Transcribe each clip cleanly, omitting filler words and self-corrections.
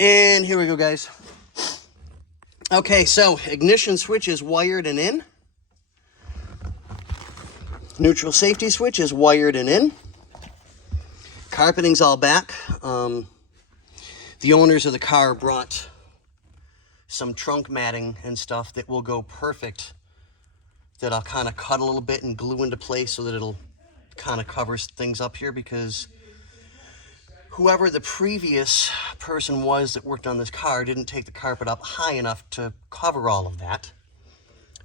And here we go, guys. Okay, so ignition switch is wired and in. Neutral safety switch is wired and in. Carpeting's all back. The owners of the car brought some trunk matting and stuff that will go perfect, that I'll kind of cut a little bit and glue into place so that it'll kind of covers things up here, because whoever the previous person was that worked on this car didn't take the carpet up high enough to cover all of that.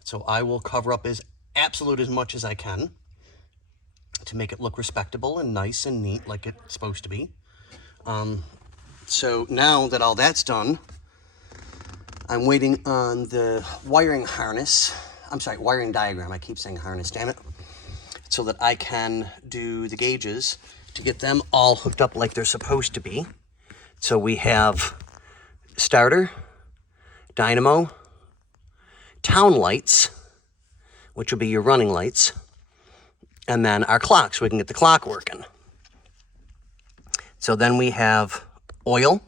So I will cover up as much as I can to make it look respectable and nice and neat like it's supposed to be. So now that all that's done, I'm waiting on the wiring harness. I'm sorry, wiring diagram. I keep saying harness, damn it. So that I can do the gauges to get them all hooked up like they're supposed to be. So we have starter, dynamo, town lights, which will be your running lights, and then our clock, so we can get the clock working. So then we have oil,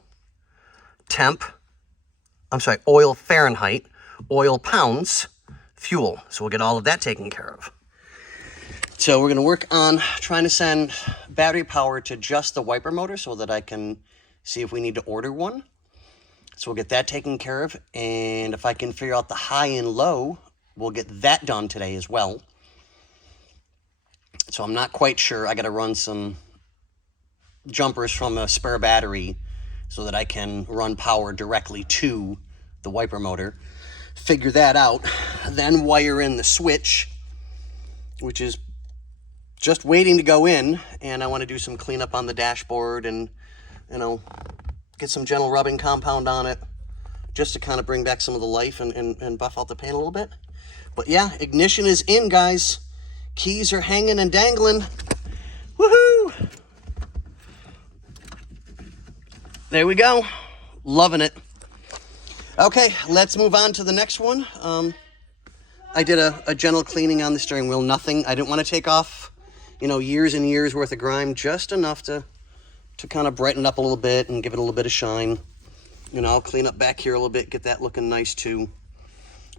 oil Fahrenheit, oil pounds, fuel. So we'll get all of that taken care of. So we're going to work on trying to send battery power to just the wiper motor so that I can see if we need to order one. So we'll get that taken care of. And if I can figure out the high and low, we'll get that done today as well. So I'm not quite sure. I got to run some jumpers from a spare battery so that I can run power directly to the wiper motor. Figure that out. Then wire in the switch, which is just waiting to go in, and I want to do some cleanup on the dashboard and, you know, get some gentle rubbing compound on it just to kind of bring back some of the life and buff out the paint a little bit. But yeah, ignition is in, guys. Keys are hanging and dangling. Woohoo! There we go. Loving it. Okay, let's move on to the next one. I did a gentle cleaning on the steering wheel. Nothing. I didn't want to take off, you know, years and years worth of grime, just enough to kind of brighten it up a little bit and give it a little bit of shine. You know, I'll clean up back here a little bit, get that looking nice too.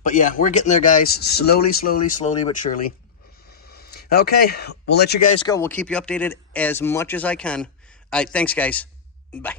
But yeah, we're getting there, guys. Slowly but surely. Okay, we'll let you guys go. We'll keep you updated as much as I can. All right, thanks, guys. Bye.